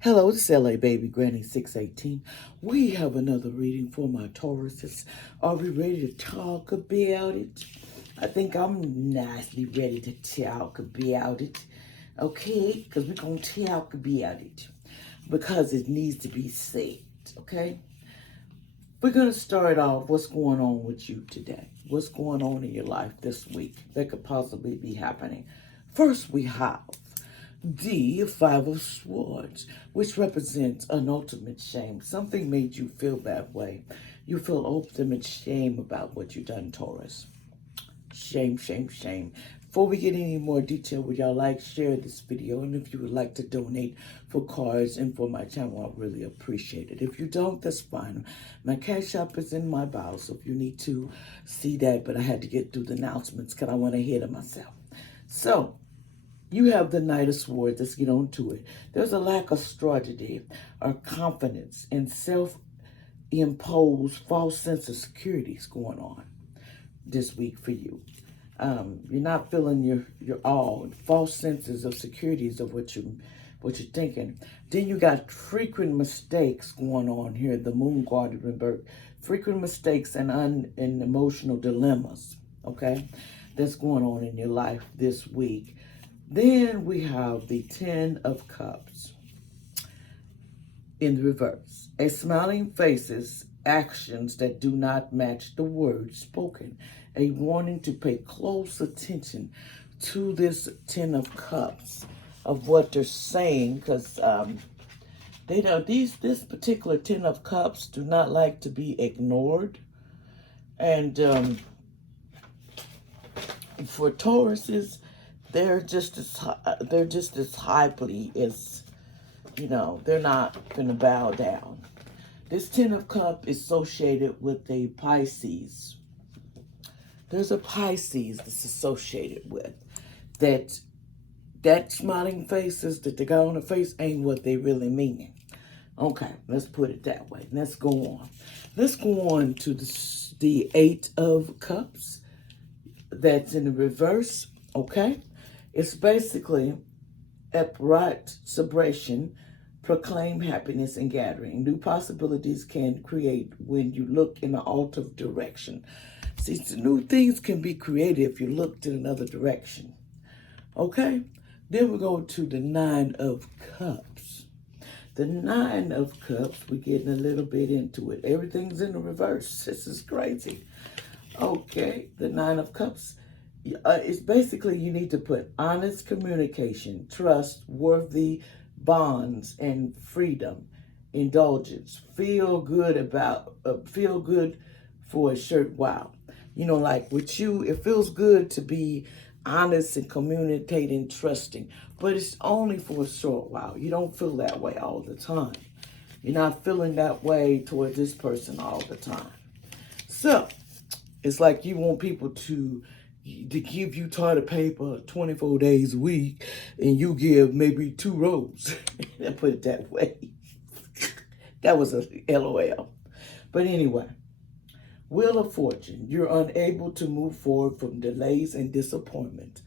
Hello, this is LA Baby Granny 618. We have another reading for my Tauruses. Are we ready to talk about it? I think I'm nicely ready to talk about it. Okay? Because we're going to talk about it. Because it needs to be said. Okay? We're going to start off what's going on with you today. What's going on in your life this week that could possibly be happening. First, we have the Five of Swords, which represents an ultimate shame. Something made you feel that way. You feel ultimate shame about what you've done, Taurus. Shame, shame, shame. Before we get any more detail, would y'all like, share this video? And if you would like to donate for cards and for my channel, I really appreciate it. If you don't, that's fine. My Cash App is in my bio, so if you need to see that, but I had to get through the announcements because I went ahead of myself. So, you have the Knight of Swords. Let's get on to it. There's a lack of strategy or confidence and self-imposed false sense of security is going on this week for you. You're not feeling your all. False senses of securities of what you're thinking. Then you got frequent mistakes going on here. The Moon Guardian rebirth. Frequent mistakes and emotional dilemmas. Okay, that's going on in your life this week. Then we have the Ten of Cups in the reverse. A smiling faces actions that do not match the words spoken. A warning to pay close attention to this Ten of Cups of what they're saying, because they don't. This particular Ten of Cups do not like to be ignored, and for Tauruses, they're just as hypely as, they're not going to bow down. This Ten of Cups is associated with a Pisces. There's a Pisces that's associated with that. That smiling faces that they got on the face ain't what they really meaning. Okay, let's put it that way. Let's go on. Let's go on to the Eight of Cups. That's in the reverse. Okay. It's basically upright celebration, proclaim happiness and gathering. New possibilities can create when you look in an altered direction. See, new things can be created if you looked in another direction. Okay? Then we go to the Nine of Cups. The Nine of Cups, we're getting a little bit into it. Everything's in the reverse. This is crazy. Okay, the Nine of Cups. It's basically you need to put honest communication, trustworthy bonds, and freedom, indulgence. Feel good for a short while. Like with you, it feels good to be honest and communicating, trusting, but it's only for a short while. You don't feel that way all the time. You're not feeling that way toward this person all the time. So, it's like you want people to give you toilet paper 24 days a week, and you give maybe 2 rolls. I put it that way. That was a LOL. But anyway, Wheel of Fortune. You're unable to move forward from delays and disappointments.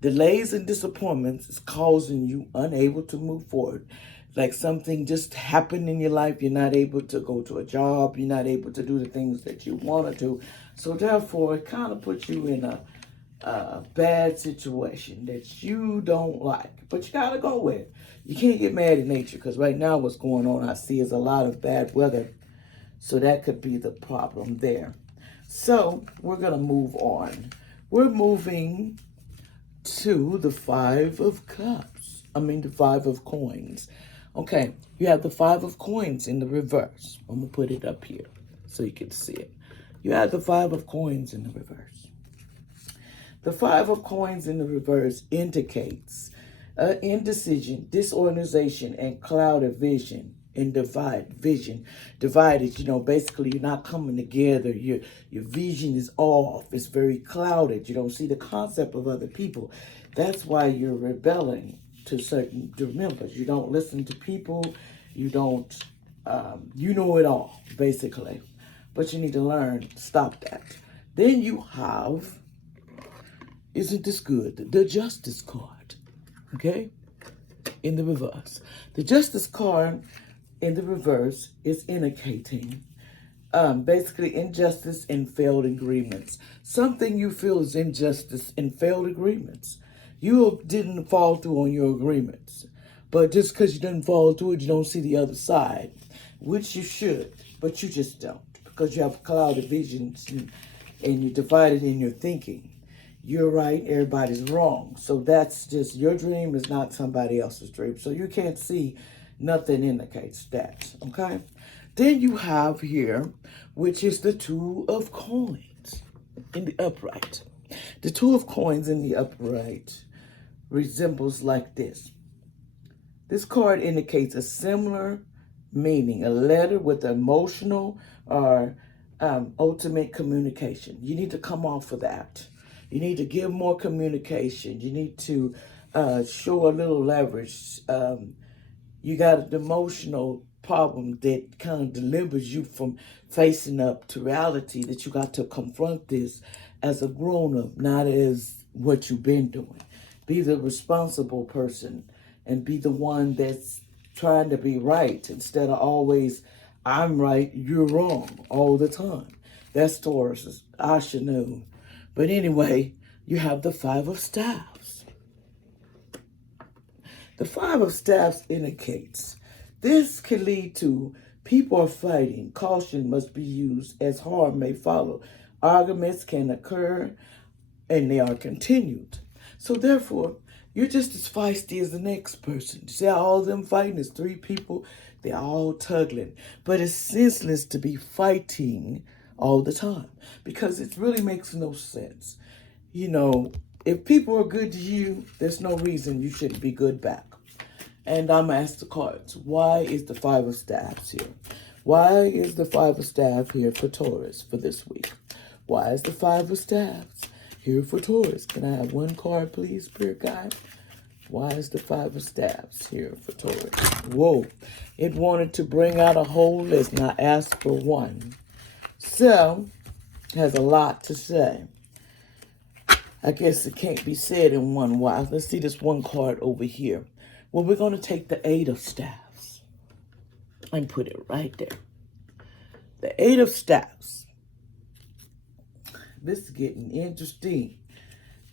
Delays and disappointments is causing you unable to move forward. Like something just happened in your life. You're not able to go to a job. You're not able to do the things that you wanted to. So therefore, it kind of puts you in a bad situation that you don't like. But you got to go with it. You can't get mad at nature, because right now what's going on I see is a lot of bad weather. So that could be the problem there. So we're going to move on. We're moving to the Five of Cups. The Five of Coins. Okay, you have the Five of Coins in the reverse. I'm going to put it up here so you can see it. You have the Five of Coins in the reverse. The Five of Coins in the reverse indicates indecision, disorganization, and clouded vision. And divided. Basically you're not coming together. Your vision is off. It's very clouded. You don't see the concept of other people. That's why you're rebelling to certain members. You don't listen to people. You don't, you know it all, basically. But you need to learn to stop that. Then you have, isn't this good? The Justice card, okay? in the reverse. The Justice card in the reverse is indicating basically injustice and failed agreements. Something you feel is injustice and failed agreements. You didn't follow through on your agreements. But just because you didn't follow through it, you don't see the other side, which you should, but you just don't, because you have clouded visions and you're divided in your thinking. You're right, everybody's wrong. So that's just, your dream is not somebody else's dream. So you can't see, nothing indicates that, okay? Then you have here, which is the Two of Coins in the upright. The Two of Coins in the upright resembles like this. This card indicates a similar meaning, a letter with emotional or ultimate communication. You need to come off of that. You need to give more communication. You need to show a little leverage. You got an emotional problem that kind of delivers you from facing up to reality, that you got to confront this as a grown-up, not as what you've been doing. Be the responsible person and be the one that's trying to be right instead of always, I'm right, you're wrong all the time. That's Taurus. I should know. But anyway, you have the Five of Staves. The Five of Staves indicates this can lead to people are fighting. Caution must be used as harm may follow. Arguments can occur and they are continued. So therefore, you're just as feisty as the next person. You see how all of them fighting is three people? They're all tugging. But it's senseless to be fighting all the time because it really makes no sense. You know, if people are good to you, there's no reason you shouldn't be good back. And I'm going to ask the cards, why is the Five of Staves here? Why is the Five of Staves here for Taurus for this week? Why is the Five of Staves here for Taurus? Can I have one card, please, Spirit Guide? Why is the Five of Staves here for Taurus? Whoa. It wanted to bring out a whole list, and I asked for one. So, it has a lot to say. I guess it can't be said in one while. Let's see this one card over here. Well, we're going to take the Eight of Staves and put it right there. The Eight of Staves. This is getting interesting.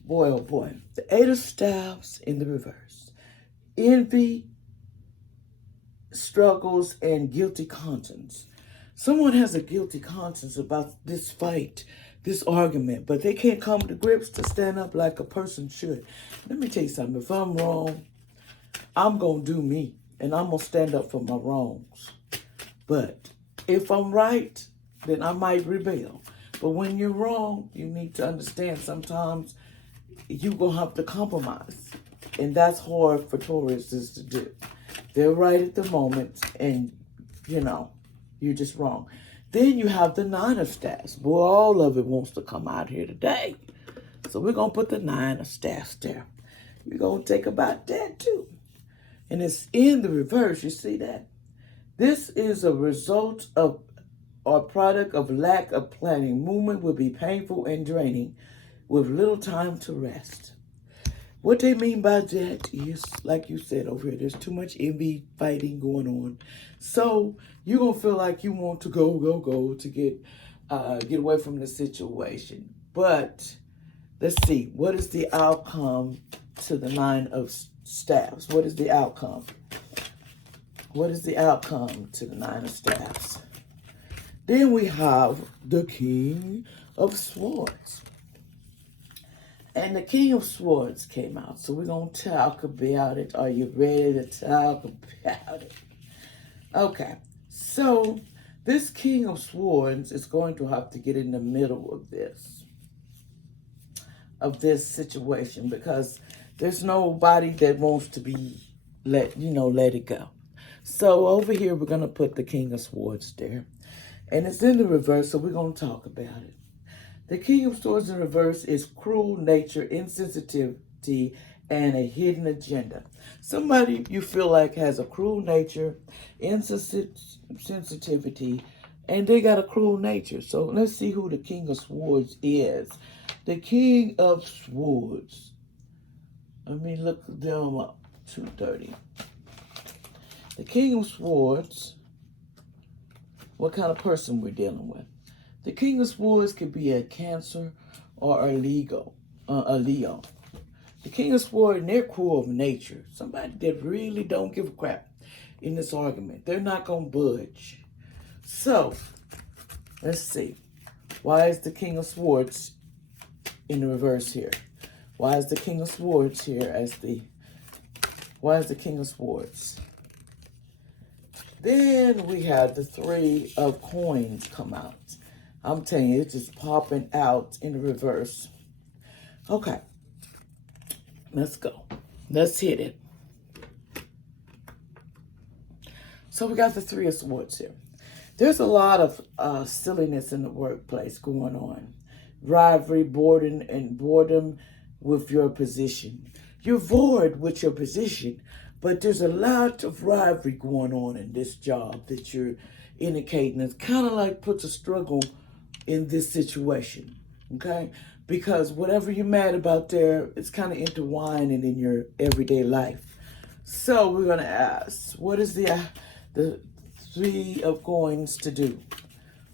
Boy, oh boy. The Eight of Staves in the reverse. Envy, struggles, and guilty conscience. Someone has a guilty conscience about this fight, this argument, but they can't come to grips to stand up like a person should. Let me tell you something. If I'm wrong, I'm going to do me, and I'm going to stand up for my wrongs. But if I'm right, then I might rebel. But when you're wrong, you need to understand sometimes you're going to have to compromise. And that's hard for Tauruses to do. They're right at the moment, and, you know, you're just wrong. Then you have the Nine of Staves. Boy, all of it wants to come out here today. So we're going to put the Nine of Staves there. We're going to take about that, too. And it's in the reverse, you see that? This is a result of or product of lack of planning. Movement will be painful and draining with little time to rest. What they mean by that is, like you said over here, there's too much envy fighting going on. So you're going to feel like you want to go to get away from the situation. But let's see, what is the outcome to the Nine of Staves? What is the outcome? What is the outcome to the Nine of Staves? Then we have the King of Swords. And the King of Swords came out. So we're going to talk about it. Are you ready to talk about it? Okay. So this King of Swords is going to have to get in the middle of this situation, because there's nobody that wants to be let it go. So over here, we're going to put the King of Swords there. And it's in the reverse, so we're going to talk about it. The King of Swords in reverse is cruel nature, insensitivity, and a hidden agenda. Somebody you feel like has a cruel nature, insensitivity, and they got a cruel nature. So let's see who the King of Swords is. The King of Swords. Let me look them up. 2:30. The King of Swords, what kind of person we're dealing with. The King of Swords could be a Cancer or a Leo. The King of Swords, they're cruel of nature. Somebody that really don't give a crap in this argument. They're not going to budge. So, let's see. Why is the King of Swords in the reverse here? Why is the King of Swords here as why is the King of Swords? Then we have the Three of Coins come out. I'm telling you, it's just popping out in the reverse. Okay. Let's go. Let's hit it. So we got the Three of Swords here. There's a lot of silliness in the workplace going on. Rivalry, boredom with your position. You're bored with your position, but there's a lot of rivalry going on in this job that you're indicating. It's kind of like puts a struggle in this situation, okay? Because whatever you're mad about there, it's kind of intertwining in your everyday life. So we're going to ask, what is the Three of Coins to do?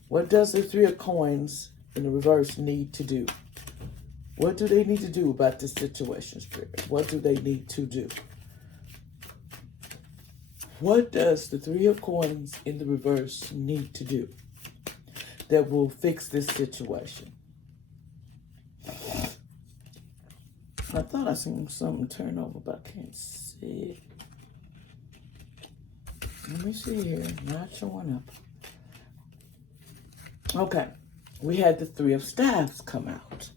What does the Three of Coins in the reverse need to do? What do they need to do about this situation, Spirit? What do they need to do? What does the Three of Coins in the reverse need to do that will fix this situation? I thought I seen something turn over, but I can't see it. Let me see here. Not showing up. Okay. We had the Three of Staffs come out.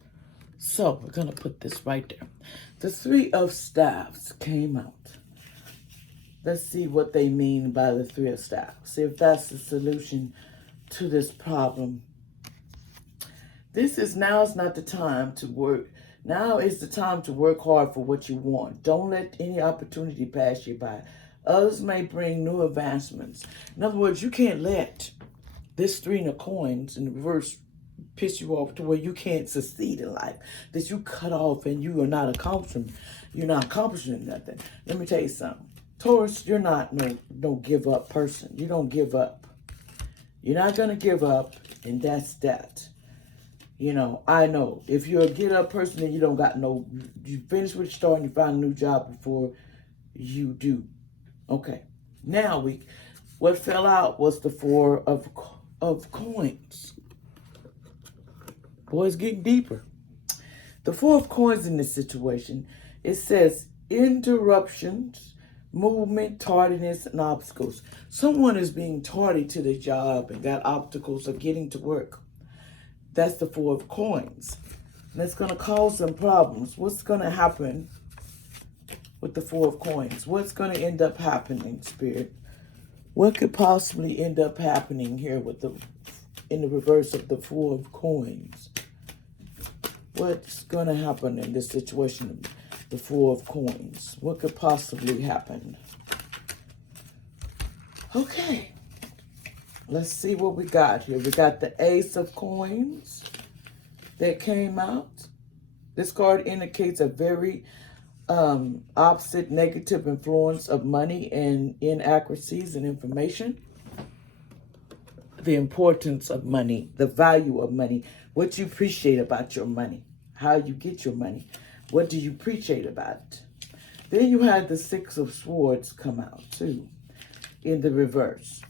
So we're going to put this right there. The Three of Staffs came out. Let's see what they mean by the Three of Staffs. See if that's the solution to this problem. Now is not the time to work. Now is the time to work hard for what you want. Don't let any opportunity pass you by. Others may bring new advancements. In other words, you can't let this Three of Coins in the reverse piss you off to where you can't succeed in life. That you cut off and you are not accomplishing. You're not accomplishing nothing. Let me tell you something. Taurus, you're not no give up person. You don't give up. You're not going to give up, and that's that. You know, I know. If you're a get up person, then you don't got you finish what you start and you find a new job before you do. Okay. Now, what fell out was the Four of Coins. Boy, it's getting deeper. The Four of Coins in this situation, it says interruptions, movement, tardiness, and obstacles. Someone is being tardy to the job and got obstacles of getting to work. That's the Four of Coins. And it's going to cause some problems. What's going to happen with the Four of Coins? What's going to end up happening, Spirit? What could possibly end up happening here in the reverse of the Four of Coins? What's going to happen in this situation, the Four of Coins? What could possibly happen? Okay. Let's see what we got here. We got the Ace of Coins that came out. This card indicates a very opposite negative influence of money and inaccuracies in information. The importance of money, the value of money, what you appreciate about your money, how you get your money, what do you appreciate about it. Then you had the Six of Swords come out too in the reverse.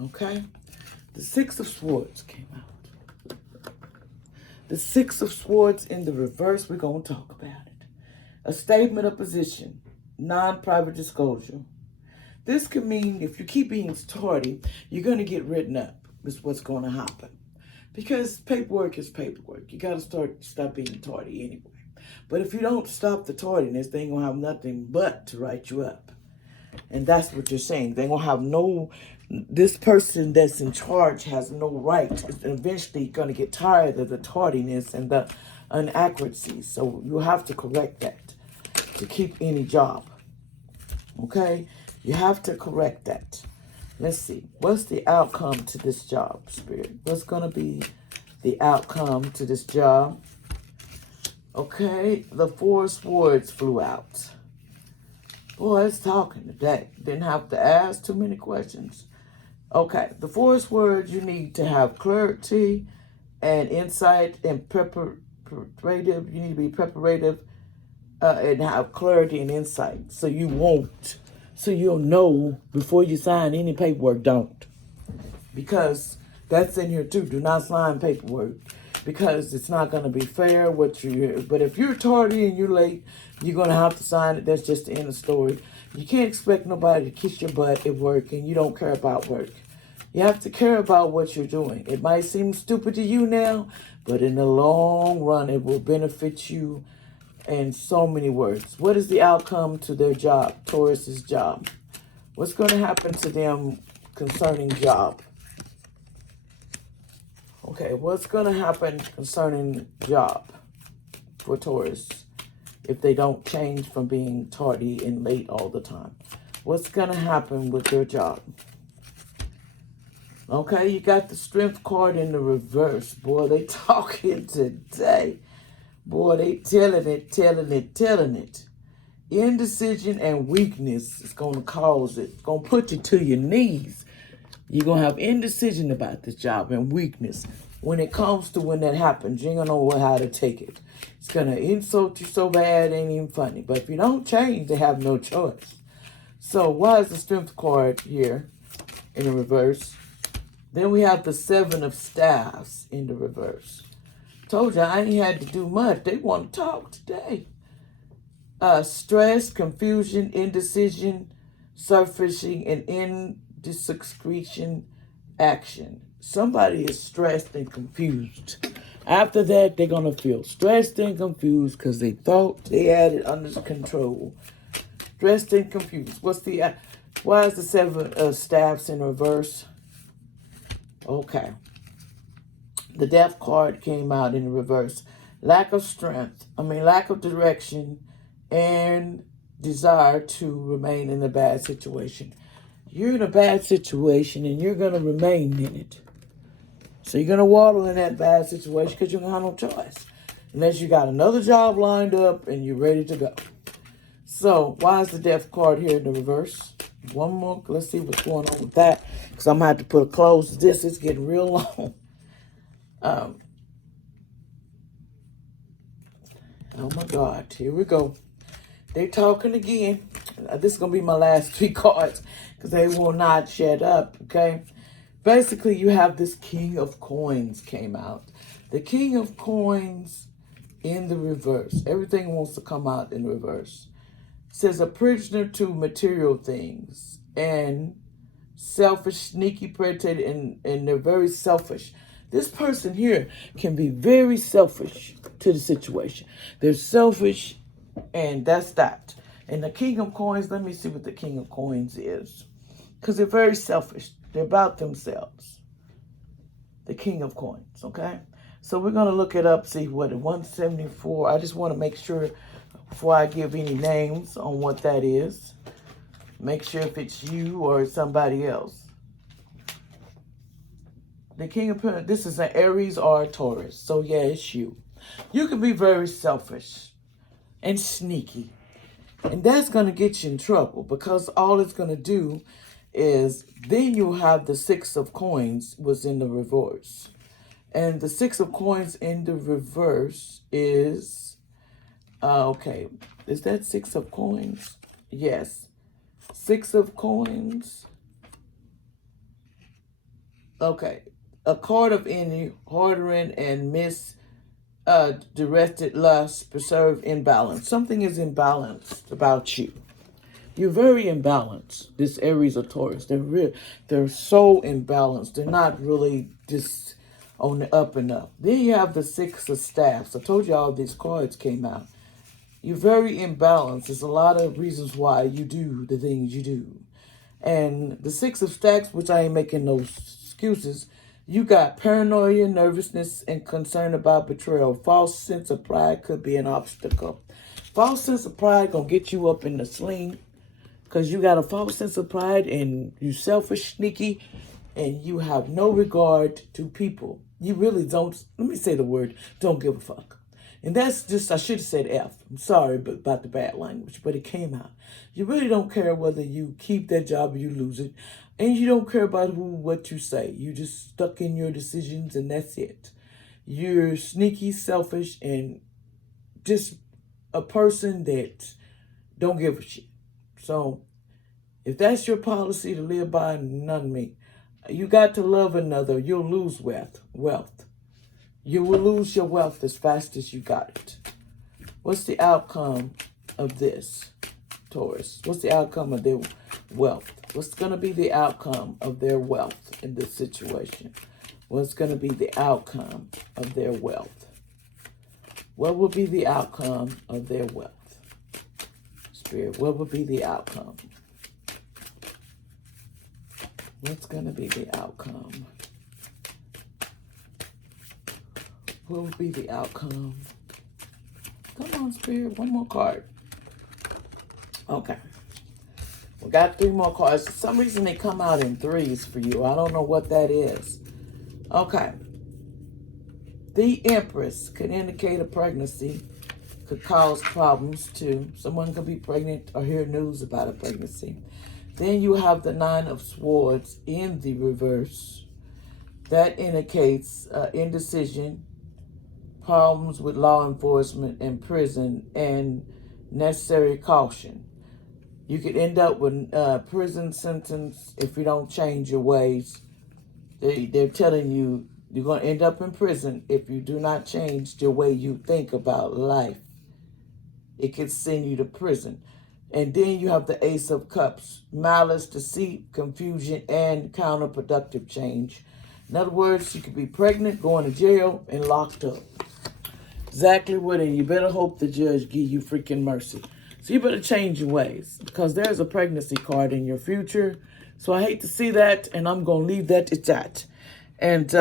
Okay? The Six of Swords came out. The Six of Swords in the reverse, we're going to talk about it. A statement of position, non-private disclosure. This could mean if you keep being tardy, you're going to get written up, is what's going to happen. Because paperwork is paperwork. You got to stop being tardy anyway. But if you don't stop the tardiness, they ain't going to have nothing but to write you up. And that's what you're saying. They're going to have this person that's in charge has no right. And eventually going to get tired of the tardiness and the inaccuracies. So you have to correct that to keep any job. Okay? You have to correct that. Let's see. What's the outcome to this job, Spirit? What's going to be the outcome to this job? Okay. The Four of Swords flew out. Boy, it's talking today. Didn't have to ask too many questions. Okay, the fourth word, you need to have clarity and insight and preparative. You need to be preparative and have clarity and insight. So you'll know before you sign any paperwork. Don't. Because that's in here too. Do not sign paperwork. Because it's not going to be fair what you. But if you're tardy and you're late, you're going to have to sign it. That's just the end of the story. You can't expect nobody to kiss your butt at work and you don't care about work. You have to care about what you're doing. It might seem stupid to you now, but in the long run, it will benefit you in so many words. What is the outcome to their job, Taurus's job? What's going to happen to them concerning job? Okay, what's going to happen concerning job for Taurus if they don't change from being tardy and late all the time? What's going to happen with their job? Okay, you got the strength card in the reverse. Boy, they talking today. Boy, they telling it. Indecision and weakness is going to cause it. It's going to put you to your knees. You're going to have indecision about this job and weakness. When it comes to when that happens, you ain't going to know how to take it. It's going to insult you so bad, it ain't even funny. But if you don't change, they have no choice. So why is the strength card here in the reverse? Then we have the 7 of staffs in the reverse. Told you I ain't had to do much. They want to talk today. Stress, confusion, indecision, surfacing, and indiscretion action. Somebody is stressed and confused. After that, they're going to feel stressed and confused because they thought they had it under control. Stressed and confused. Why is the 7 of staffs in reverse? Okay. The death card came out in reverse. Lack of direction, and desire to remain in a bad situation. You're in a bad situation and you're going to remain in it. So you're going to waddle in that bad situation because you don't have no choice. Unless you got another job lined up and you're ready to go. So why is the death card here in the reverse? One more. Let's see what's going on with that. Because I'm going to have to put a close to this. It's getting real long. Oh my God. Here we go. They're talking again. This is going to be my last 3 cards because they will not shut up, okay? Basically, you have this King of Coins came out. The King of Coins in the reverse. Everything wants to come out in reverse. It says a prisoner to material things and selfish, sneaky, predatory, and they're very selfish. This person here can be very selfish to the situation. They're selfish, and that's that. And the King of Coins, let me see what the King of Coins is. Because they're very selfish. They're about themselves. The King of Coins, okay? So we're going to look it up, see what, 174. I just want to make sure before I give any names on what that is. Make sure if it's you or somebody else. The King of Pentacles, this is an Aries or a Taurus. So yeah, it's you. You can be very selfish and sneaky. And that's going to get you in trouble because all it's going to do is then you'll have the 6 of Coins was in the reverse. And the 6 of Coins in the reverse is, okay, is that 6 of Coins? Yes. 6 of Coins. Okay. A card of any hardering and misdirected lust, preserve imbalance. Something is imbalanced about you. You're very imbalanced. This Aries or Taurus, they're so imbalanced. They're not really just on the up and up. Then you have the 6 of staffs. I told you all these cards came out. You're very imbalanced. There's a lot of reasons why you do the things you do. And the 6 of stacks, which I ain't making no excuses, you got paranoia, nervousness, and concern about betrayal. False sense of pride could be an obstacle. False sense of pride gonna get you up in the sling because you got a false sense of pride and you selfish, sneaky, and you have no regard to people. You really don't, let me say the word, don't give a fuck. And that's just, I should have said F. I'm sorry about the bad language, but it came out. You really don't care whether you keep that job or you lose it. And you don't care about what you say. You just stuck in your decisions and that's it. You're sneaky, selfish, and just a person that don't give a shit. So if that's your policy to live by, none me. You got to love another. You'll lose wealth. You will lose your wealth as fast as you got it. What's the outcome of this, Taurus? What's the outcome of their wealth? What's going to be the outcome of their wealth in this situation? What's going to be the outcome of their wealth? What will be the outcome of their wealth? Spirit, what will be the outcome? What's going to be the outcome? What will be the outcome? Come on, Spirit, one more card. Okay. We got 3 more cards. For some reason, they come out in 3s for you. I don't know what that is. Okay. The Empress could indicate a pregnancy, could cause problems too. Someone could be pregnant or hear news about a pregnancy. Then you have the 9 of Swords in the reverse. That indicates indecision, problems with law enforcement and prison, and necessary caution. You could end up with prison sentence if you don't change your ways. They're telling you you're going to end up in prison if you do not change the way you think about life. It could send you to prison. And then you have the Ace of Cups, malice, deceit, confusion, and counterproductive change. In other words, you could be pregnant, going to jail, and locked up. Exactly what, and you better hope the judge give you freaking mercy. So you better change your ways, because there's a pregnancy card in your future. So I hate to see that, and I'm going to leave that at that. And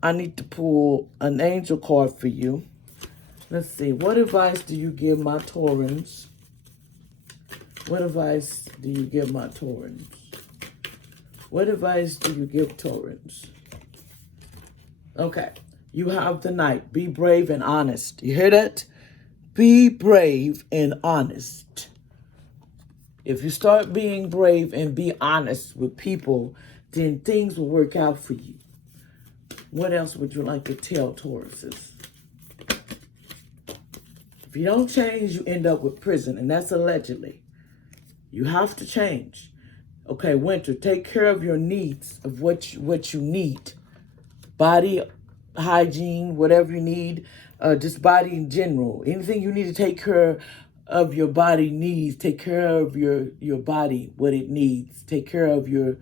I need to pull an angel card for you. Let's see. What advice do you give my Taurans? What advice do you give my Taurans? What advice do you give Taurans? Okay. You have the Knight. Be brave and honest. You hear that? Be brave and honest. If you start being brave and be honest with people, then things will work out for you. What else would you like to tell Tauruses? If you don't change, you end up with prison, and that's allegedly. You have to change. Okay, Winter, take care of your needs of what you need. Body hygiene, whatever you need, just body in general. Anything you need to take care of your body needs. Take care of your body, what it needs. Take care of your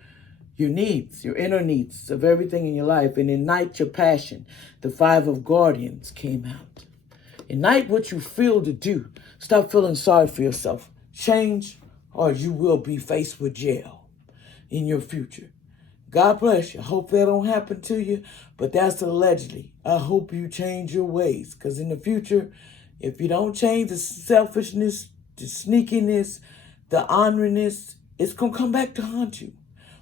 needs, your inner needs of everything in your life. And ignite your passion. The 5 of Guardians came out. Ignite what you feel to do. Stop feeling sorry for yourself. Change, or you will be faced with jail in your future. God bless you. I hope that don't happen to you, but that's allegedly. I hope you change your ways, because in the future, if you don't change the selfishness, the sneakiness, the honoriness, it's going to come back to haunt you.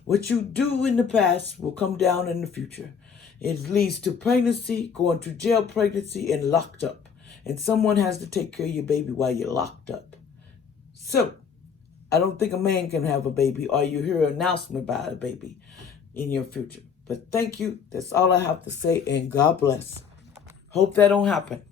What you do in the past will come down in the future. It leads to pregnancy, going to jail pregnancy, and locked up. And someone has to take care of your baby while you're locked up. So, I don't think a man can have a baby, or you hear an announcement about a baby in your future. But thank you. That's all I have to say, and God bless. Hope that don't happen.